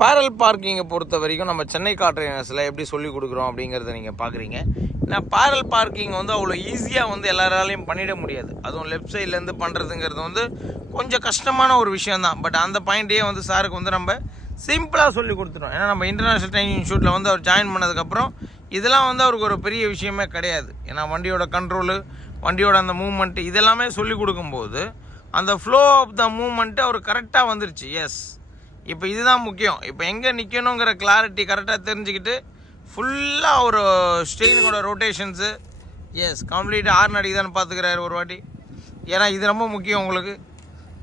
Barrel பார்க்கிங்கை பொறுத்த வரைக்கும் நம்ம சென்னை கார் ட்ரைனர்ஸில் எப்படி சொல்லிக் கொடுக்குறோம் அப்படிங்கிறத நீங்கள் பார்க்குறீங்க. ஏன்னா பேரல் பார்க்கிங் வந்து அவ்வளோ ஈஸியாக வந்து எல்லாராலையும் பண்ணிட முடியாது. அதுவும் லெஃப்ட் சைட்லேருந்து பண்ணுறதுங்கிறது வந்து கொஞ்சம் கஷ்டமான ஒரு விஷயந்தான். பட் அந்த பாயிண்ட்டையே வந்து சாருக்கு வந்து நம்ம சிம்பிளாக சொல்லி கொடுத்துட்டோம். ஏன்னா நம்ம இன்டர்நேஷ்னல் ட்ரைனிங் இன்ஸ்டியூட்டில் வந்து அவர் ஜாயின் பண்ணதுக்கப்புறம் இதெல்லாம் வந்து அவருக்கு ஒரு பெரிய விஷயமே கிடையாது. ஏன்னா வண்டியோட கண்ட்ரோலு, வண்டியோட அந்த மூவ்மெண்ட்டு இதெல்லாமே சொல்லி கொடுக்கும்போது அந்த ஃப்ளோ ஆஃப் த மூவ்மெண்ட்டு அவருக்கு கரெக்டாக வந்துருச்சு. எஸ், இப்போ இதுதான் முக்கியம். இப்போ எங்கே நிற்கணுங்கிற கிளாரிட்டி கரெக்டாக தெரிஞ்சுக்கிட்டு ஃபுல்லாக ஒரு ஸ்டெயினுக்கோட ரொட்டேஷன்ஸு கம்ப்ளீட்டாக ஹார்ன் அடிக்குதான்னு பார்த்துக்கிறாரு ஒரு வாட்டி. ஏன்னா இது ரொம்ப முக்கியம் உங்களுக்கு.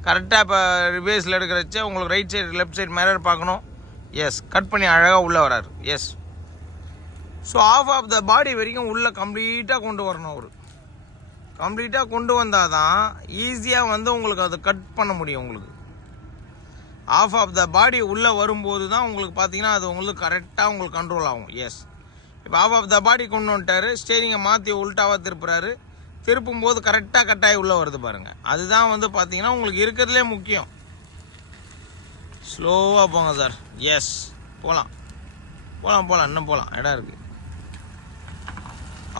கரெக்டாக இப்போ ரிவேர்ஸில் எடுக்கிறச்ச உங்களுக்கு right side left side mirror பார்க்கணும். கட் பண்ணி அழகாக உள்ளே வராரு. ஸோ ஆஃப் த பாடி வரைக்கும் உள்ளே கம்ப்ளீட்டாக கொண்டு வரணும். அவர் கம்ப்ளீட்டாக கொண்டு வந்தால் தான் ஈஸியாக வந்து உங்களுக்கு அதை கட் பண்ண முடியும். உங்களுக்கு ஆஃப் த பாடி உள்ளே வரும்போது தான் உங்களுக்கு பார்த்தீங்கன்னா அது உங்களுக்கு கரெக்டாக உங்களுக்கு கண்ட்ரோல் ஆகும். இப்போ ஆஃப் த பாடி கொண்டு வந்துட்டார், ஸ்டேரிங்கை மாற்றி உல்ட்டாவாக திருப்புறாரு. திருப்பும்போது கரெக்டாக கட்டாயி உள்ளே வருது பாருங்கள். அதுதான் வந்து பார்த்தீங்கன்னா உங்களுக்கு இருக்கிறதுலே முக்கியம். ஸ்லோவாக போங்க சார். போகலாம் இன்னும் போகலாம், இடம் இருக்குது.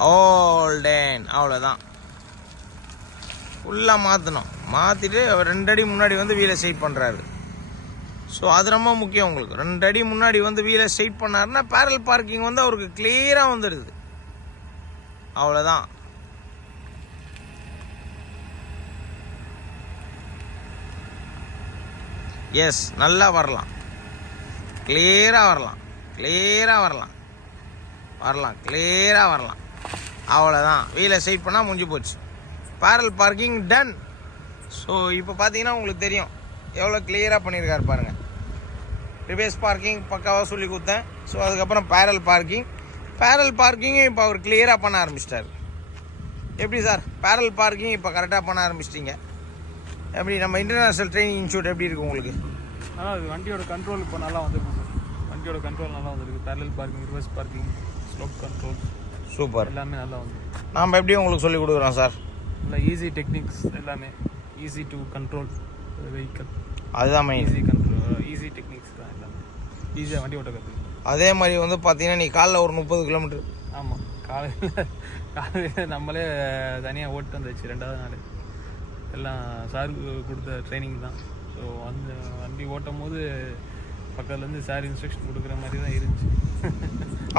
ஓல்டேன் அவ்வளோதான். ஃபுல்லாக மாற்றணும். மாற்றிட்டு 2 அடி முன்னாடி வந்து வீலை ஸ்ட்ரைட் பண்ணுறாரு. ஸோ அது ரொம்ப முக்கியம் உங்களுக்கு. 2 அடி முன்னாடி வந்து வீலை ஸ்ட்ரைட் பண்ணாருன்னா பேரல் பார்க்கிங் வந்து அவருக்கு கிளியராக வந்துடுது. அவ்வளோதான். நல்லா வரலாம், கிளியராக வரலாம், கிளியராக வரலாம். அவ்வளோதான். வீலை ஸ்ட்ரைட் பண்ணால் முடிஞ்சு போச்சு. Barrel parking ton. ஸோ இப்போ பார்த்தீங்கன்னா உங்களுக்கு தெரியும் எவ்வளோ கிளியராக பண்ணியிருக்காரு பாருங்கள். ரிவேர்ஸ் பார்க்கிங் பக்காவாக சொல்லி கொடுத்தேன். ஸோ அதுக்கப்புறம் பேரல் பார்க்கிங்கும் இப்போ அவர் கிளியராக பண்ண ஆரம்பிச்சிட்டாரு. எப்படி சார் பேரல் பார்க்கிங் இப்போ கரெக்டாக பண்ண ஆரம்பிச்சிட்டிங்க? எப்படி நம்ம இன்டர்நேஷ்னல் ட்ரைனிங் இன்ஸ்டியூட் எப்படி இருக்குது உங்களுக்கு? அது வண்டியோட கண்ட்ரோல் இப்போ நல்லா வந்துருக்கு சார். வண்டியோட கண்ட்ரோல் நல்லா வந்துருக்கு. Barrel parking, reverse parking, slope control super, எல்லாமே நல்லா வந்து. நாம் எப்படி உங்களுக்கு சொல்லிக் கொடுக்குறோம் சார்? நல்லா ஈஸி டெக்னிக்ஸ், எல்லாமே ஈஸி டு கண்ட்ரோல் வெஹிக்கல். அதுதான் மெயின். ஈஸி டெக்னிக்ஸ் தான் எல்லாமே. ஈஸியாக வண்டி ஓட்ட கற்றுக்கு. அதே மாதிரி வந்து பார்த்தீங்கன்னா நீ காலைல ஒரு 30 கிலோமீட்டர். ஆமாம், காலையில் நம்மளே தனியாக ஓட்டு வந்துச்சு 2வது நாள். எல்லாம் சார் கொடுத்த ட்ரைனிங் தான். ஸோ அந்த வண்டி ஓட்டும் போது பக்கத்துலேருந்து சார் இன்ஸ்ட்ரக்ஷன் கொடுக்குற மாதிரி தான் இருந்துச்சு.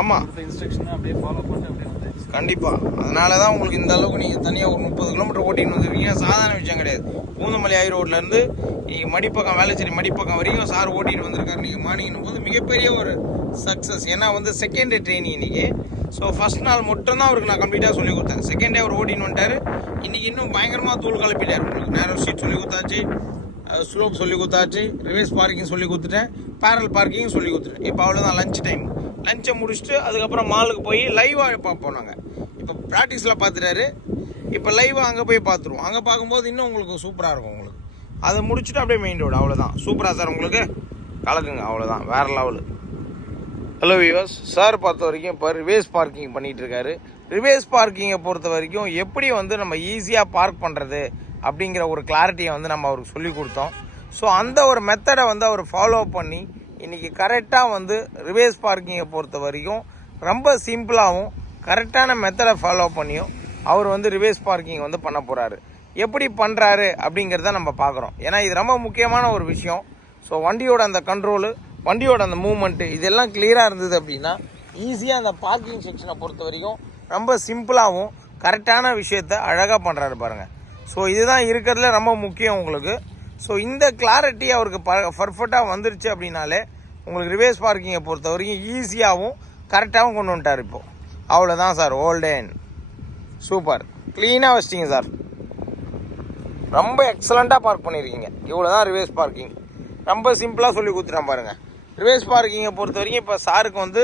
ஆமாம், கொடுத்த இன்ஸ்ட்ரக்ஷனை அப்படியே ஃபாலோ பண்ணிட்டு அப்படியே வந்துச்சு. கண்டிப்பாக. அதனால தான் உங்களுக்கு இந்த அளவுக்கு நீங்கள் தனியாக ஒரு 30 கிலோமீட்டர் ஓட்டின்னு வந்துருக்கீங்க. சாதாரண விஷயம் கிடையாது. பூந்தமல்லி ரோட்லேருந்து நீங்கள் மடிப்பக்கம், வேளச்சேரி மடிப்பக்கம் வரைக்கும் சார் ஓட்டிகிட்டு வந்திருக்காரு. நீங்கள் மார்னிங்கும் போது மிகப்பெரிய ஒரு சக்ஸஸ். ஏன்னா வந்து செகண்ட் டே ட்ரைனிங் இன்றைக்கி. ஸோ ஃபஸ்ட் நாள் மட்டும்தான் அவருக்கு நான் கம்ப்ளீட்டாக சொல்லி கொடுத்தேன். செகண்ட் டே அவர் ஓட்டின்னு வந்துட்டார். இன்றைக்கி இன்னும் பயங்கரமாக தூள் கலப்பிட்டார். உங்களுக்கு நேரோ சீட் சொல்லி கொடுத்தாச்சு, ஸ்லோப் சொல்லி கொடுத்தாச்சு, ரிவர்ஸ் பார்க்கிங் சொல்லி கொடுத்துட்டேன், பேரல் பார்க்கிங் சொல்லி கொடுத்துட்டேன். இப்போ அவ்வளோதான். Lunch time. லஞ்சை முடிச்சுட்டு அதுக்கப்புறம் மாலுக்கு போய் லைவாக பார்ப்போம். நாங்கள் இப்போ ப்ராக்டிஸில் பார்த்துட்டாரு. இப்போ லைவாக அங்கே போய் பார்த்துருவோம். அங்கே பார்க்கும்போது இன்னும் உங்களுக்கு சூப்பராக இருக்கும். உங்களுக்கு அதை முடிச்சுட்டு அப்படியே மெயின் ரோடு. அவ்வளோதான். சூப்பராக சார் உங்களுக்கு கலக்குங்க. அவ்வளோதான், வேறு லெவலு. ஹலோ வியூவர்ஸ், சார் பார்த்த வரைக்கும் இப்போ ரிவேர்ஸ் பார்க்கிங் பண்ணிகிட்டு இருக்காரு. ரிவேர்ஸ் பார்க்கிங்கை பொறுத்த வரைக்கும் எப்படி வந்து நம்ம ஈஸியாக பார்க் பண்ணுறது அப்படிங்கிற ஒரு கிளாரிட்டியை வந்து நம்ம அவருக்கு சொல்லி கொடுத்தோம். ஸோ அந்த ஒரு மெத்தடை வந்து அவர் ஃபாலோ பண்ணி இன்றைக்கி கரெக்டாக வந்து ரிவேர்ஸ் பார்க்கிங்கை பொறுத்த வரைக்கும் ரொம்ப சிம்பிளாகவும் கரெக்டான மெத்தடை ஃபாலோ பண்ணியும் அவர் வந்து ரிவேர்ஸ் பார்க்கிங் வந்து பண்ண போகிறாரு. எப்படி பண்ணுறாரு அப்படிங்கிறத நம்ம பார்க்குறோம். ஏன்னா இது ரொம்ப முக்கியமான ஒரு விஷயம். ஸோ வண்டியோட அந்த கண்ட்ரோலு, வண்டியோட அந்த மூவ்மெண்ட்டு இதெல்லாம் கிளியராக இருந்தது அப்படின்னா ஈஸியாக அந்த பார்க்கிங் செக்ஷனை பொறுத்த வரைக்கும் ரொம்ப சிம்பிளாகவும் கரெக்டான விஷயத்தை அழகாக பண்ணுறாரு பாருங்கள். ஸோ இதுதான் இருக்கிறதுல ரொம்ப முக்கியம் உங்களுக்கு. ஸோ இந்த கிளாரிட்டி அவருக்கு பர்ஃபெக்டாக வந்துருச்சு அப்படின்னாலே உங்களுக்கு ரிவேர்ஸ் பார்க்கிங்கை பொறுத்த வரைக்கும் ஈஸியாகவும் கரெக்டாகவும் கொண்டு வந்துட்டார். இப்போது அவ்வளோதான் சார். ஓல்டேன் சூப்பர், க்ளீனாக வச்சிட்டிங்க சார். ரொம்ப எக்ஸலண்ட்டாக பார்க் பண்ணியிருக்கீங்க. இவ்வளோ தான் ரிவேர்ஸ் பார்க்கிங். ரொம்ப சிம்பிளாக சொல்லி கொடுத்துட்டேன் பாருங்கள். ரிவேர்ஸ் பார்க்கிங்கை பொறுத்த வரைக்கும் இப்போ சாருக்கு வந்து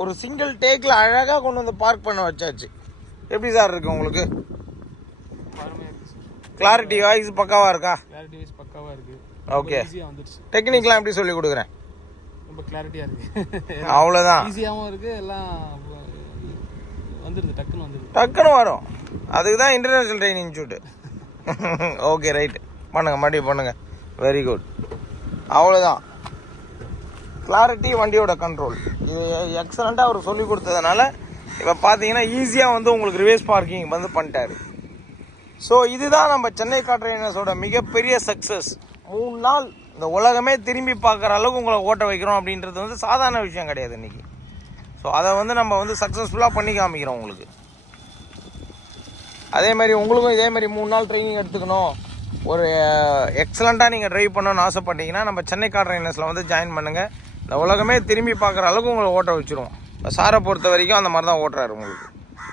ஒரு சிங்கிள் டேக்கில் அழகாக கொண்டு வந்து பார்க் பண்ண வச்சாச்சு. எப்படி சார் இருக்குது உங்களுக்கு? கிளாரிட்டி வைஸ் பக்காவாக இருக்கா? கிளாரிட்டி வைஸ் பக்காவாக இருக்குது. ஓகே. டெக்னிக்லாம் எப்படி சொல்லி கொடுக்குறேன்? ரொம்ப கிளாரிட்டியாக இருக்குது. அவ்வளோதான். ஈஸியாகவும் இருக்குது. எல்லாம் வந்துடுது, டக்குன்னு வரும். அதுக்கு தான் international training institute. Okay right, பண்ணுங்கள், மறுபடியும் பண்ணுங்கள். Very good. அவ்வளோதான். கிளாரிட்டி, வண்டியோட கண்ட்ரோல், இது எக்ஸலண்ட்டாக அவர் சொல்லி கொடுத்ததுனால இப்போ பார்த்தீங்கன்னா ஈஸியாக வந்து உங்களுக்கு ரிவர்ஸ் பார்க்கிங் வந்து பண்ணிட்டாரு. ஸோ இதுதான் நம்ம சென்னை கார் ட்ரைனர்ஸோட மிகப்பெரிய சக்ஸஸ். 3 நாள் இந்த உலகமே திரும்பி பார்க்குற அளவுக்கு உங்களை ஓட்ட வைக்கிறோம் அப்படின்றது வந்து சாதாரண விஷயம் கிடையாது இன்றைக்கி. ஸோ அதை வந்து நம்ம வந்து சக்ஸஸ்ஃபுல்லாக பண்ணி காமிக்கிறோம் உங்களுக்கு. அதே மாதிரி உங்களுக்கும் இதே மாதிரி 3 நாள் ட்ரைனிங் எடுத்துக்கணும், ஒரு எக்ஸலண்ட்டாக நீங்கள் ட்ரைவ் பண்ணணும்னு ஆசைப்பட்டீங்கன்னா நம்ம சென்னை கார் ட்ரைனர்ஸில் வந்து ஜாயின் பண்ணுங்கள். இந்த உலகமே திரும்பி பார்க்குற அளவுக்கு உங்களை ஓட்ட வச்சுருவோம். இப்போ சாரை பொறுத்த வரைக்கும் அந்த மாதிரி தான் ஓட்டுறாரு உங்களுக்கு.